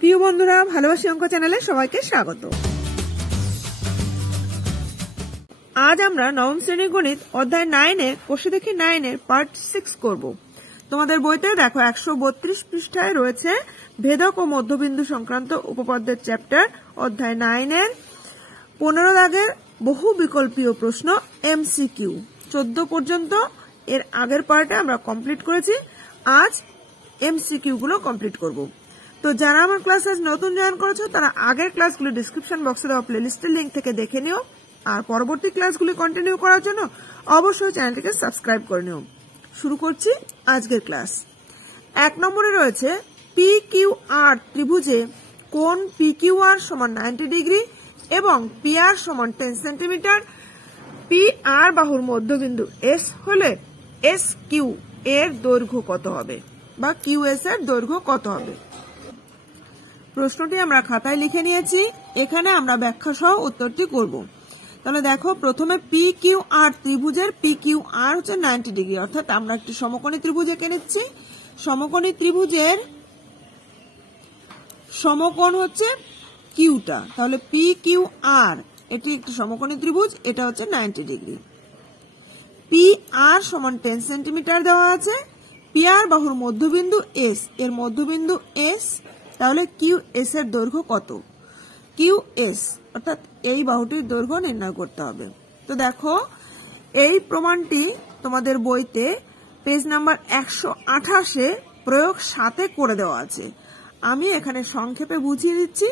প্রিয় বন্ধুরা, ভালোবাসি অঙ্ক চ্যানেলে সবাইকে স্বাগত। আজ আমরা নবম শ্রেণীর গণিত অধ্যায় 9 কোষে দেখি 9 পার্ট 6 করব। তোমাদের বইতে দেখো 132 পৃষ্ঠায় রয়েছে ভেদক ও মধ্যবিন্দু সংক্রান্ত উপপাদ্যের চ্যাপ্টার অধ্যায় 9 15 দাগের বহু বিকল্পীয় প্রশ্ন এমসিকিউ 14 পর্যন্ত। এর আগের পার্টে আমরা কমপ্লিট করেছি, আজ এমসিকিউ গুলো কমপ্লিট করব। তো যারা আমার ক্লাস আজ নতুন জয়েন করেছো তারা আগের ক্লাসগুলো ডিসক্রিপশন বক্সে দেওয়া প্লেলিস্টের লিংক থেকে দেখে নিও, আর পরবর্তী ক্লাসগুলি কন্টিনিউ করার জন্য অবশ্যই চ্যানেলটিকে সাবস্ক্রাইব করে নিও। শুরু করছি আজকের ক্লাস। 1 নম্বরে রয়েছে পি কিউ আর ত্রিভুজে কোণ পি কিউ আর সমান 90 ডিগ্রি এবং পি আর সমান 10 সেন্টিমিটার। পি আর বাহুর মধ্যবিন্দু এস হলে এস কিউ এর দৈর্ঘ্য কত হবে, বা কিউ এস এর দৈর্ঘ্য কত হবে। প্রশ্নটি আমরা খাতায় লিখে নিয়েছি, এখানে আমরা ব্যাখ্যা সহ উত্তরটি করব। তাহলে দেখো, প্রথমে পি কিউ আর ত্রিভুজের পি কিউ আর হচ্ছে 90 ডিগ্রি, অর্থাৎ আমরা একটি সমকোণী ত্রিভুজ এঁকে নিচ্ছি। সমকোণী ত্রিভুজের সমকোণ হচ্ছে কিউটা, তাহলে পি কিউ আর এটি একটি সমকোণী ত্রিভুজ, এটা হচ্ছে 90 ডিগ্রি। পি আর সমান 10 সেন্টিমিটার দেওয়া আছে। পি আর বাহুর মধ্যবিন্দু এস, এর মধ্যবিন্দু এস, তাহলে কিউ এস এর দৈর্ঘ্য কত। কিউ এস অর্থাৎ এই বাহুটির দৈর্ঘ্য নির্ণয় করতে হবে। তো দেখো, এই প্রমাণটি তোমাদের বইতে পেজ নাম্বার 128 প্রয়োগ 7 করে দেওয়া আছে। আমি এখানে সংক্ষেপে বুঝিয়ে দিচ্ছি।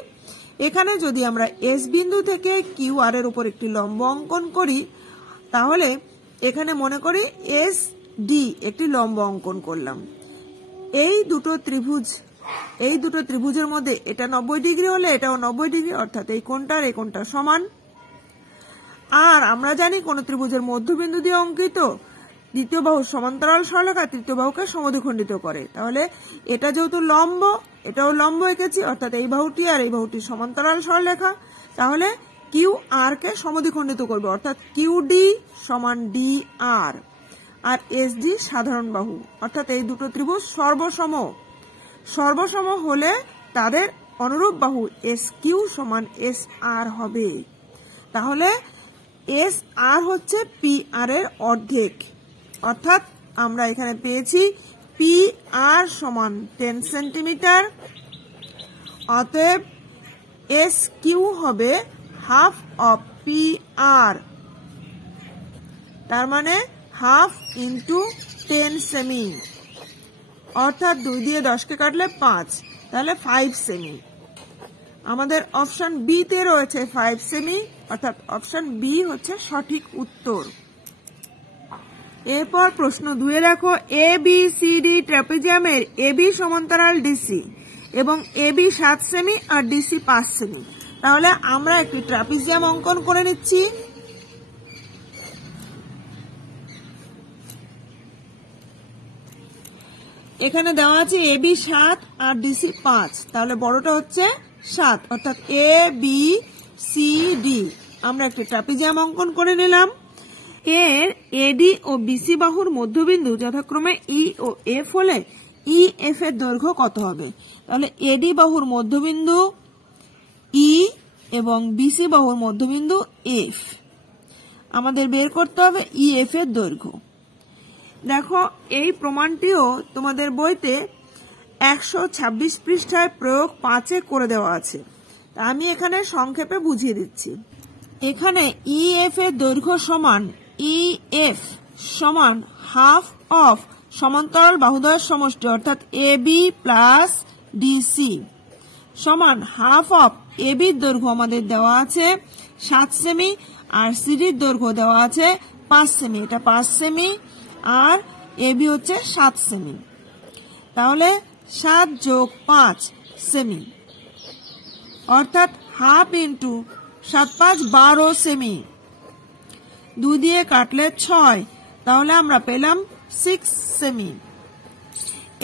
এখানে যদি আমরা এস বিন্দু থেকে কিউ আর এর উপর একটি লম্ব অঙ্কন করি, তাহলে এখানে মনে করি এস ডি একটি লম্ব অঙ্কন করলাম। এই দুটো ত্রিভুজের মধ্যে এটা 90 ডিগ্রি হলে এটাও 90 ডিগ্রি, অর্থাৎ এই কোণটার এই কোণটা সমান। আর আমরা জানি কোন ত্রিভুজের মধ্যবিন্দু দিয়ে অঙ্কিত দ্বিতীয় বাহু সমান্তরাল সরলরেখা তৃতীয় বাহুকে সমদ্বিখণ্ডিত করে। তাহলে এটা যেহেতু লম্ব, এটাও লম্ব এঁকেছি, অর্থাৎ এই বাহুটি আর এই বাহুটি সমান্তরাল সরলরেখা, তাহলে কিউ আর কে সমদ্বিখণ্ডিত করবে, অর্থাৎ কিউ ডি সমান ডি আর। আর এস ডি সাধারণ বাহু, অর্থাৎ এই দুটো ত্রিভুজ সর্বসম হলে তাদের অনুরূপ বাহু এস কিউ সমান এস আর হবে। তাহলে এস আর হচ্ছে পি আর এর অর্ধেক, অর্থাৎ আমরা এখানে পেয়েছি পি আর সমান 10 সেন্টিমিটার, অতএব এস কিউ হবে হাফ অফ পি আর, তার মানে হাফ ইন্টু 10 সেমি, অর্থাৎ 2 দিয়ে 10 কে কাটলে 5, তাহলে 5 সেমি। আমাদের অপশন বি তে রয়েছে 5 সেমি, অর্থাৎ অপশন বি হচ্ছে সঠিক উত্তর। এরপর প্রশ্ন 2 দেখো, এ B C D ট্রাপিজিয়ামের A B সমান্তরাল ডিসি এবং A B 7 semi R DC 5 semi. তাহলে আমরা একটি ট্রাপিজিয়াম অঙ্কন করে নিচ্ছি। এখানে দেওয়া আছে এ বি 7 আর ডিসি 5, তাহলে বড়টা হচ্ছে 7, অর্থাৎ এ বি সি ডি। আমরা একটি ট্রাপিজিয়াম অঙ্কন করে নিলাম। এর এডি ও বিসি বাহুর মধ্যবিন্দু যথাক্রমে ই ও এফ হলে ই এফ এর দৈর্ঘ্য কত হবে। তাহলে এডি বাহুর মধ্যবিন্দু ই এবং বিসি বাহুর মধ্যবিন্দু এফ, আমাদের বের করতে হবে ই এফ এর দৈর্ঘ্য। দেখো, এই প্রমাণটিও তোমাদের বইতে 126 পৃষ্ঠায় প্রয়োগ 5 করে দেওয়া আছে। আমি এখানে সংক্ষেপে বুঝিয়ে দিচ্ছি। এখানে ই এফ এর দৈর্ঘ্য সমান ই এফ সমান হাফ অফ সমান্তরাল বাহুদ্বয়ের সমষ্টি, অর্থাৎ এ বি প্লাস ডিসি সমান হাফ অফ এ বির দৈর্ঘ্য আমাদের দেওয়া আছে 7 সেমি, আর সিডির দৈর্ঘ্য দেওয়া আছে 5 সেমি, এটা 5 সেমি, আর এ বি হচ্ছে 7 সেমি। তাহলে 7 যোগ 5 সেমি, অর্থাৎ হাফ ইন্টু 7 5 12 সেমি। 2 দিয়ে কাটলে 6, তাহলে আমরা পেলাম 6 সেমি।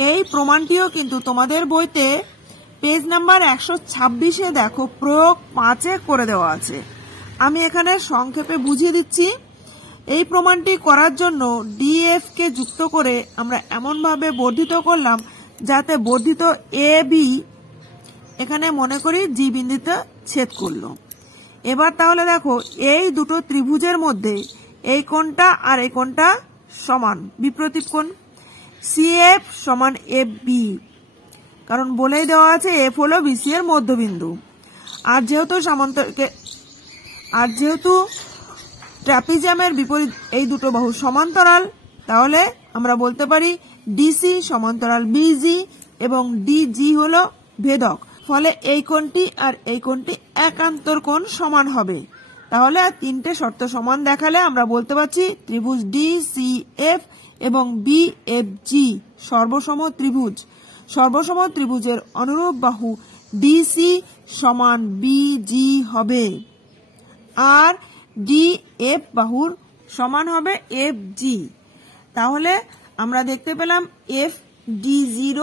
এই প্রমাণটিও কিন্তু তোমাদের বইতে পেজ নাম্বার 126 দেখো প্রয়োগ 5 করে দেওয়া আছে। আমি এখানে সংক্ষেপে বুঝিয়ে দিচ্ছি। এই প্রমাণটি করার জন্য ডিএফ কে যুক্ত করে আমরা এমন ভাবে বর্ধিত করলাম যাতে বর্ধিত এ বি এখানে মনে করি জি বিন্দুতে ছেদ করলো। এবার তাহলে দেখো এই দুটো ত্রিভুজের মধ্যে এই কোণটা আর এই কোণটা সমান, বিপরীত কোণ। সিএফ সমান এফ বি, কারণ বলেই দেওয়া আছে এফ হলো বিসি এর মধ্যবিন্দু। আর যেহেতু ট্রাপিজিয়ামের বিপরীত এই দুটো বাহু সমান্তরাল, তাহলে আমরা বলতে পারি ডিসি সমান্তরাল বিজি এবং ডিজি হলো ভেদক। ফলে এই কোণটি আর এই কোণটি একান্তর কোণ সমান হবে। তাহলে তিনটে শর্ত সমান দেখালে আমরা বলতে পারছি ত্রিভুজ ডিসিএফ এবং বিএফজি সর্বসম ত্রিভুজ। সর্বসম ত্রিভুজের অনুরূপ বাহু ডিসি সমান বিজি হবে, আর ডিএফ বাহুর সমান হবে এফজি। তাহলে আমরা দেখতে পেলাম এফ ডি0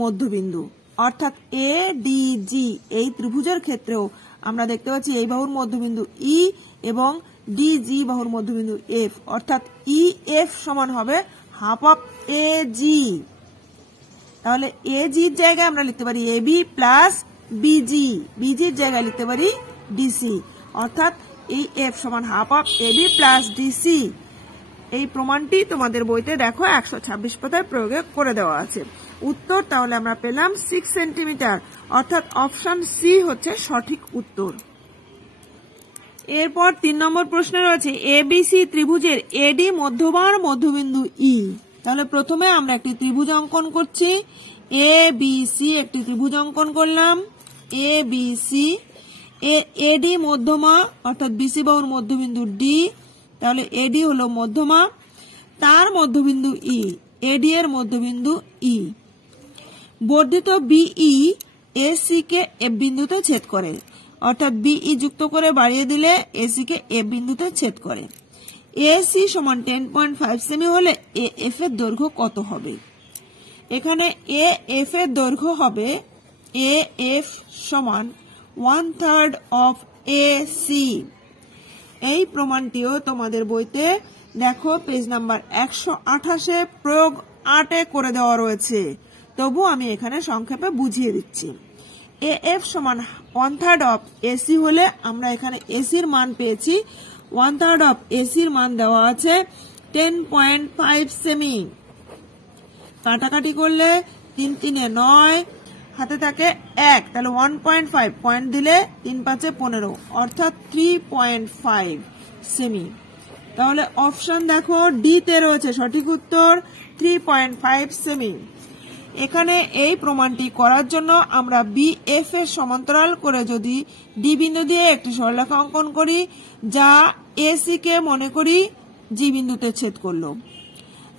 মধ্যবিন্দু, অর্থাৎ এ ডিজি এই ত্রিভুজের ক্ষেত্রেও আমরা দেখতে পাচ্ছি এই বাহুর মধ্যবিন্দু ই এবং ডিজি বাহুর মধ্যবিন্দু এফ, অর্থাৎ ই এফ সমান হবে হাফ অফ এ জি। তাহলে এ জির জায়গায় আমরা লিখতে পারি এবি প্লাস বিজি, বিজির জায়গায় লিখতে পারি ডিসি, অর্থাৎ এই এফ সমান half of AB plus DC. এই প্রমাণটি তোমাদের বইতে দেখো 126 পাতায় প্রয়োগ করে দেওয়া আছে। উত্তর তাহলে আমরা পেলাম 6 সেন্টিমিটার, অর্থাৎ অপশন সি হচ্ছে সঠিক উত্তর। এরপর 3 নম্বর প্রশ্ন রয়েছে এবিসি ত্রিভুজের এডি মধ্যবার মধ্যবিন্দু ই। তাহলে প্রথমে আমরা একটি ত্রিভুজ অঙ্কন করছি। এ বি সি একটি ত্রিভুজ অঙ্কন করলাম। এ বি সি এডি মধ্যমা, অর্থাৎ বিসি বাহুর মধ্যবিন্দু ডি। তাহলে এডি হলো মধ্যমা, তার মধ্যবিন্দু ই, এডি এর মধ্যবিন্দু ই। বর্ধিত বিই এসি কে এফ বিন্দুতে ছেদ করে, অর্থাৎ বিই যুক্ত করে বাড়িয়ে দিলে এসি কে এফ বিন্দুতে ছেদ করে। এসি সমান 10.5 সেমি হলে এ এফ এর দৈর্ঘ্য কত হবে? এখানে এ এফ এর দৈর্ঘ্য হবে এ এফ সমান 1/3 অফ এসি। এই প্রমাণটিও তোমাদের বইতে দেখো পেজ নাম্বার 128-এ প্রয়োগ 8-এ করে দেওয়া রয়েছে, তবু আমি এখানে সংক্ষেপে বুঝিয়ে দিচ্ছি। এ এফ সমান 1/3 অফ এসি হলে আমরা এখানে এসির মান পেয়েছি 1/3 অফ এসির মান দেওয়া আছে 10.5 সেমি। কাটাকাটি করলে 3 3 9, হাতে থাকে 1, তাহলে 1.5 পয়েন্ট দিলে 3 5 15, অর্থাৎ 3.5 সেমি। তাহলে অপশন দেখো ডি তে রয়েছে সঠিক উত্তর 3.5 সেমি। এখানে এই প্রমাণটি করার জন্য আমরা বিএফ এর সমান্তরাল করে যদি ডি বিন্দু দিয়ে একটি সরলরেখা অঙ্কন করি, যা এসি কে মনে করি জি বিন্দুতে ছেদ করলো,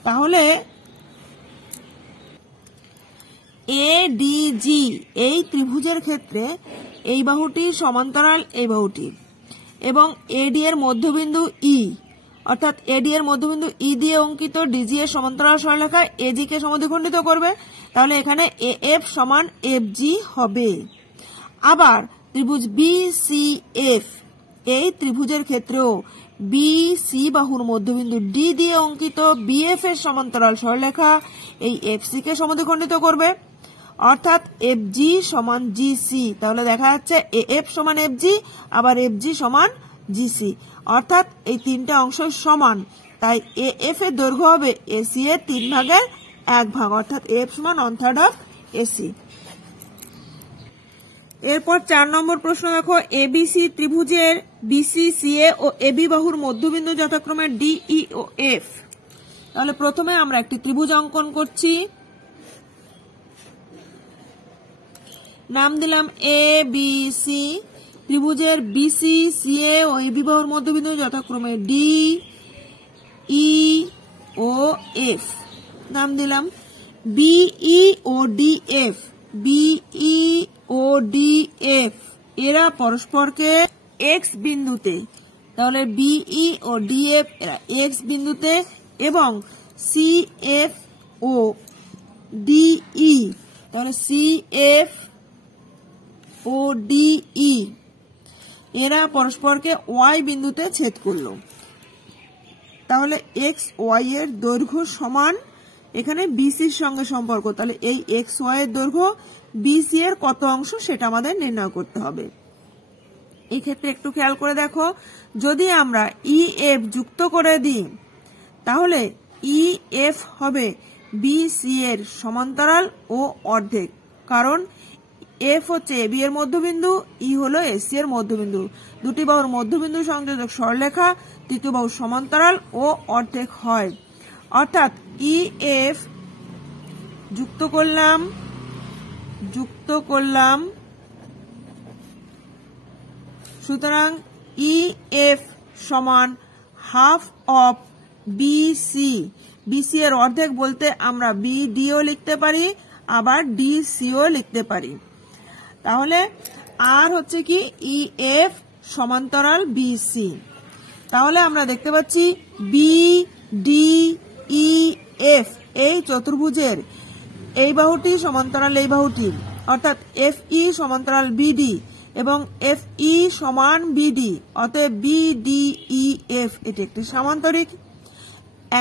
তাহলে এডিজি এই ত্রিভুজের ক্ষেত্রে এই বাহুটি সমান্তরাল এই বাহুটি, এবং এডি এর মধ্যবিন্দু ই, অর্থাৎ এডি এর মধ্যবিন্দু ই দিয়ে অঙ্কিত ডিজি এর সমান্তরাল সরলরেখা এজি কে সমদ্বিখণ্ডিত করবে। তাহলে এখানে এ এফ সমান এফ জি হবে। আবার ত্রিভুজ বিসিএফ এই ত্রিভুজের ক্ষেত্রেও বিসি বাহুর মধ্যবিন্দু ডি দিয়ে অঙ্কিত বিএফ এর সমান্তরাল সরলরেখা এই এফসি কে সমদ্বিখণ্ডিত করবে, অর্থাৎ এফ জি সমান জিসি। তাহলে দেখা যাচ্ছে এ এফ সমান এফ জি, আবার এফ জি সমান জিসি, অর্থাৎ এই তিনটা অংশ সমান। তাই এ এফ এর দৈর্ঘ্য হবে এসি এর 3/1, অর্থাৎ এফ সমান 1/3 অফ এসি। এরপর 4 নম্বর প্রশ্ন দেখো এবিসি ত্রিভুজের বিসি সিএ ও এবি বাহুর মধ্যবিন্দু যথাক্রমে ডিই ও এফ। তাহলে প্রথমে আমরা একটি ত্রিভুজ অঙ্কন করছি। নাম দিলাম এ বি সি। ত্রিভুজের বিসি সিএ ও এবি বাহুর মধ্যবিন্দু যথাক্রমে ডি ই ও এফ। নাম দিলাম বিই ও ডি এফ। বিই ও ডি এফ এরা পরস্পরকে এক্স বিন্দুতে, তাহলে বিই ও ডি এফ এরা এক্স বিন্দুতে, এবং সি এফ ও ডিই, তাহলে সি এফ ও ডিই এরা পরস্পরকে ওয়াই বিন্দুতে ছেদ করলো। তাহলে এক্স ওয়াই এর দৈর্ঘ্য সমান এখানে বিসির সঙ্গে সম্পর্ক, তাহলে এই এক্স ওয়াই এর দৈর্ঘ্য বিসি এর কত অংশ সেটা আমাদের নির্ণয় করতে হবে। এই ক্ষেত্রে একটু খেয়াল করে দেখো, যদি আমরা ই এফ যুক্ত করে দিই তাহলে ই এফ হবে বিসি এর সমান্তরাল ও অর্ধেক, কারণ এফ হচ্ছে এবি এর মধ্যবিন্দু, ই হলো এসি এর মধ্যবিন্দু। দুটি বাহুর মধ্যবিন্দু সংযোজক সরলরেখা, তৃতীয় বাহু সমান্তরাল ও অর্ধেক হয়। অর্থাৎ ই এফ যুক্ত করলাম, সুতরাং ই এফ সমান হাফ অফ বিসি। বিসি এর অর্ধেক বলতে আমরা বিডিও লিখতে পারি, আবার ডিসিও লিখতে পারি। তাহলে আর হচ্ছে কি ই এফ সমান্তরাল বিসি। তাহলে আমরা দেখতে পাচ্ছি বি ডি ই এফ এই চতুর্ভুজের এই বাহুটি সমান্তরাল এই বাহুটি, অর্থাৎ এফ ই সমান্তরাল বিডি এবং এফ ই সমান বিডি, অতএব বিডি ই এফ এটি একটি সামান্তরিক।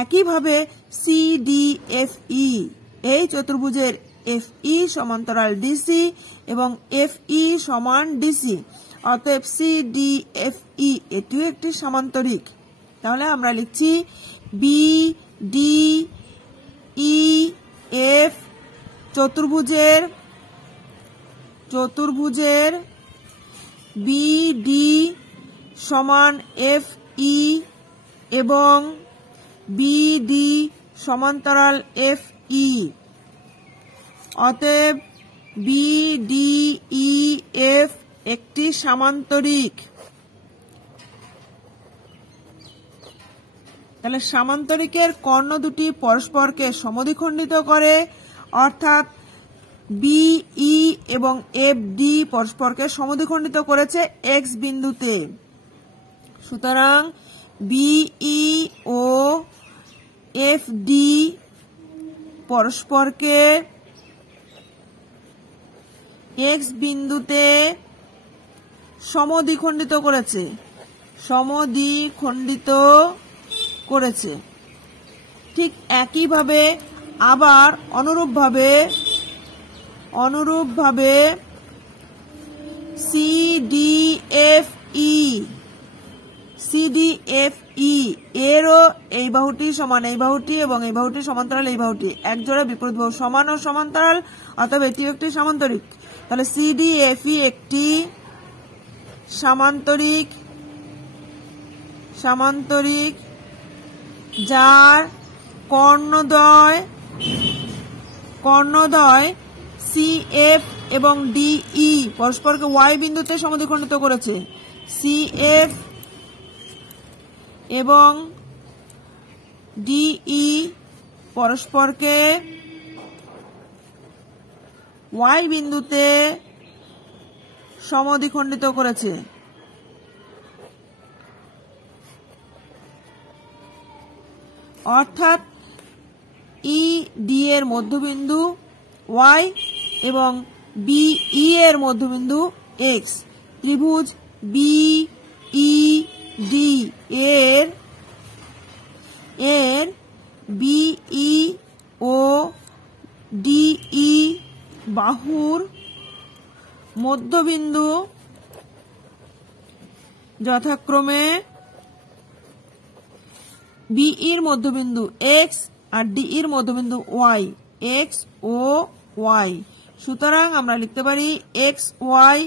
একইভাবে সি ডি এফ ই এই চতুর্ভুজের এফ ই সমান্তরাল ডিসি এবং এফ ই সমান ডিসি, অতএব সি ডি এফ ই এটিও একটি সামান্তরিক। তাহলে আমরা লিখছি বি ডি ই এফ চতুর্ভুজের বি ডি সমান এফ ই এবং বি ডি সমান্তরাল এফ ই, অতএব বি ডি ই এফ একটি সামান্তরিক। তাহলে সামান্তরিকের কর্ণ দুটি পরস্পরকে সমদ্বিখণ্ডিত করে, অর্থাৎ বিই এবং এফ ডি পরস্পরকে সমদ্বিখণ্ডিত করেছে এক্স বিন্দুতে। সুতরাং বিই ও এফ ডি পরস্পরকে এক্স বিন্দুতে সমদ্বিখণ্ডিত করেছে। ঠিক একইভাবে আবার অনুরূপভাবে সিডিএফই এরও এই বাহুটি সমান এই বাহুটি এবং এই বাহুটি সমান্তরাল এই বাহুটি, এক জোড়া বিপরীত বাহু সমান ও সমান্তরাল, অতএব এটিও একটি সামান্তরিক। তাহলে সিডিএফই একটি সামান্তরিক যার কর্ণদ্বয় সিএফ এবং ডিই পরস্পরকে ওয়াই বিন্দুতে সমদ্বিখণ্ডিত করেছে। সিএফ এবং ডিই পরস্পরকে ওয়াই বিন্দুতে সমদ্বিখণ্ডিত করেছে। অর্থাৎ ই ডি এর মধ্যবিন্দু ওয়াই এবং বিই এর মধ্যবিন্দু এক্স। ত্রিভুজ বিই এর বিই ও ডিই বাহুর মধ্যবিন্দু যথাক্রমে বিইর মধ্যবিন্দু এক্স আর ডিইর মধ্যবিন্দু ওয়াই, এক্স ও ওয়াই। সুতরাং আমরা লিখতে পারি এক্স ওয়াই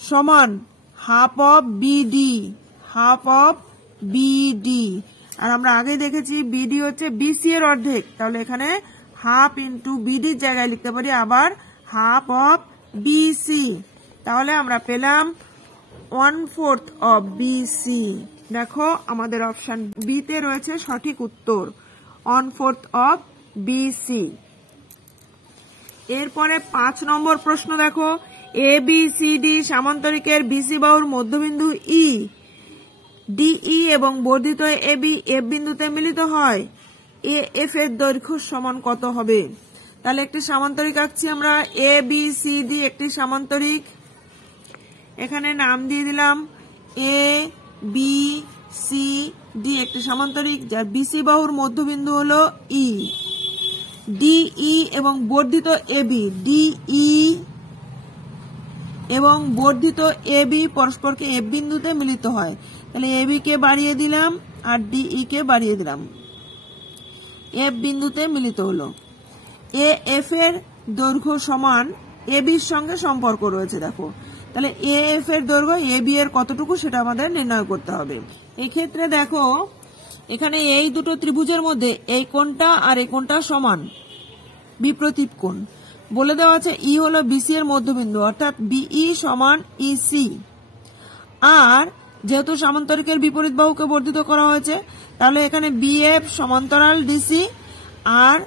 সমান হাফ অফ বিডি। আর আমরা আগে দেখেছি বিডি হচ্ছে বিসি এর অর্ধেক, তাহলে এখানে হাফ ইন্টু বিডির জায়গায় লিখতে পারি আবার হাফ অফ বিসি। তাহলে আমরা পেলাম 1/4 অফ বিসি। দেখো আমাদের অপশন বি তে রয়েছে সঠিক উত্তর 1/4 অফ বিসি। এরপরে 5 নম্বর প্রশ্ন দেখো, এ বি সি ডি সামান্তরিকের বিসি বাহুর মধ্যবিন্দু ই ডিই এবং বর্ধিত এবি এফ বিন্দুতে মিলিত হয়, এ এফ এর দৈর্ঘ্য সমান কত হবে? তাহলে একটি সামান্তরিক আঁকছি আমরা, এ বি সি ডি একটি সামান্তরিক। এখানে নাম দিয়ে দিলাম এ বি সি ডি একটি সামান্তরিক যার বিসি বাহুর মধ্যবিন্দু হলো ই। ডিই এবং বর্ধিত এবি, ডিই এবং বর্ধিত এবি পরস্পরকে এফ বিন্দুতে মিলিত হয়। তাহলে এবি কে বাড়িয়ে দিলাম আর ডিই কে বাড়িয়ে দিলাম, এফ বিন্দুতে মিলিত হলো। এ এফ এর দৈর্ঘ্য সমান এবির সঙ্গে সম্পর্ক রয়েছে দেখো, তাহলে এ এফ এর দৈর্ঘ্য এ বি এর কতটুকু সেটা আমাদের নির্ণয় করতে হবে। এই ক্ষেত্রে দেখো এখানে এই দুটো ত্রিভুজের মধ্যে এই কোণটা আর এই কোণটা সমান, বিপ্রতীপ কোণ। বলে দেওয়া আছে ই হলো বিসি এর মধ্যবিন্দু, অর্থাৎ বিই সমান ইসি। আর যেহেতু সামান্তরিকের বিপরীত বাহুকে বর্ধিত করা হয়েছে, তাহলে এখানে বিএফ সমান্তরাল ডিসি আর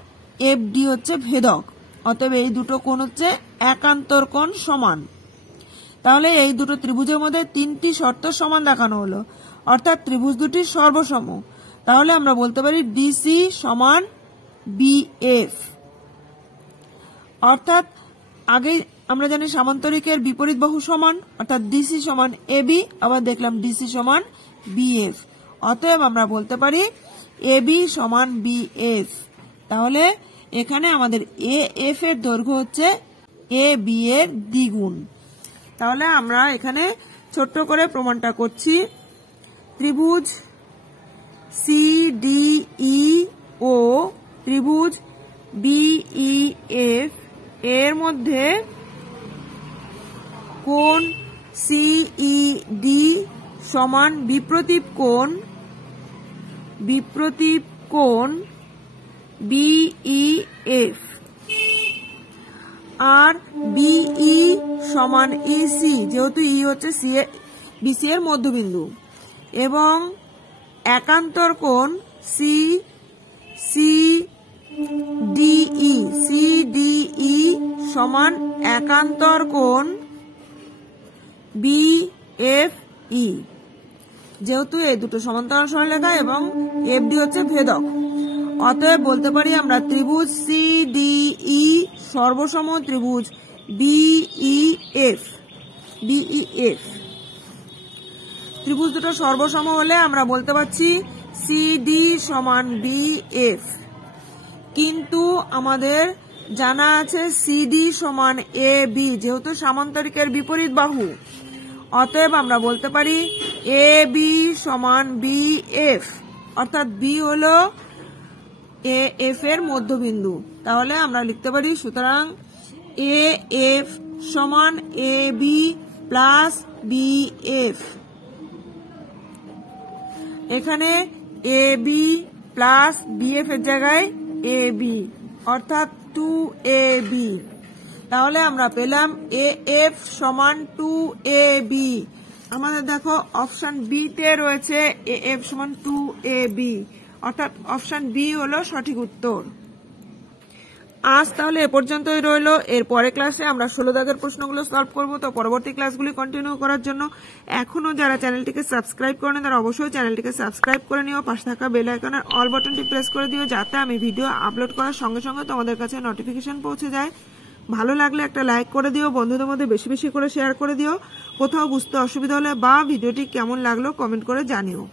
এফ ডি হচ্ছে ভেদক, অতএব এই দুটো কোণ হচ্ছে একান্তর কোণ সমান। তাহলে এই দুটো ত্রিভুজের মধ্যে তিনটি শর্ত সমান দেখানো হলো, অর্থাৎ ত্রিভুজ দুটি সর্বসম। তাহলে আমরা বলতে পারি ডিসি সমান বিএফ, অর্থাৎ আগে আমরা জানি সামান্তরিকের বিপরীত বাহু সমান, অর্থাৎ ডিসি সমান এবি, আবার দেখলাম ডিসি সমান বিএফ, অতএব আমরা বলতে পারি এবি সমান বিএফ। তাহলে এখানে আমাদের এ এফ এর দৈর্ঘ্য হচ্ছে এ বি এর দ্বিগুণ। তাহলে আমরা এখানে ছোট্ট করে প্রমাণটা করছি। ত্রিভুজ সিডিই ও ত্রিভুজ বিইএফ এর মধ্যে কোণ সিইডি সমান বিপ্রতীপ কোণ বিইএফ, আর বিই সমান ইসি, যেহেতু ই হচ্ছে বিসি এর মধ্যবিন্দু, এবং একান্তর কোণ সিডিই সমান একান্তর কোণ বিএফই, যেহেতু এই দুটো সমান্তরাল সরলরেখা এবং এফডি হচ্ছে ভেদক। অতএব বলতে পারি আমরা ত্রিভুজ সিডিই সর্বসম ত্রিভুজ বিইএফ। ত্রিভুজ দুটো সর্বসম হলে আমরা বলতে পারছি সিডি সমান বিএফ। কিন্তু আমাদের জানা আছে সিডি সমান এ বি, যেহেতু সামান্তরিকের বিপরীত বাহু, অতএব আমরা বলতে পারি এ বি সমান বিএফ, অর্থাৎ বি হলো এ এফ এর মধ্যবিন্দু। তাহলে আমরা লিখতে পারি সুতরাং এ এফ সমান এ বি প্লাস বিএফ। এখানে এ বি প্লাস বিএফ এর জায়গায় এ বি, অর্থাৎ 2ab। তাহলে আমরা পেলাম এ এফ সমান 2ab। আমাদের দেখো অপশন বি তে রয়েছে এ এফ সমান 2ab, অর্থাৎ অপশন বি হলো সঠিক উত্তর। আজ তাহলে এ পর্যন্তই রইলো। এর পরের ক্লাসে আমরা 16 দাগের প্রশ্নগুলো সলভ করব। তো পরবর্তী ক্লাসগুলি কন্টিনিউ করার জন্য এখনো যারা চ্যানেলটিকে সাবস্ক্রাইব করেনি তারা অবশ্যই চ্যানেলটিকে সাবস্ক্রাইব করে নিও, পাশে থাকা বেল আইকনের অল বাটনটি প্রেস করে দিও, যাতে আমি ভিডিও আপলোড করার সঙ্গে সঙ্গে তোমাদের কাছে নোটিফিকেশন পৌঁছে যায়। ভালো লাগলে একটা লাইক করে দিও, বন্ধুদের মধ্যে বেশি বেশি করে শেয়ার করে দিও। কোথাও বুঝতে অসুবিধা হলে বা ভিডিওটি কেমন লাগলো কমেন্ট করে জানিও।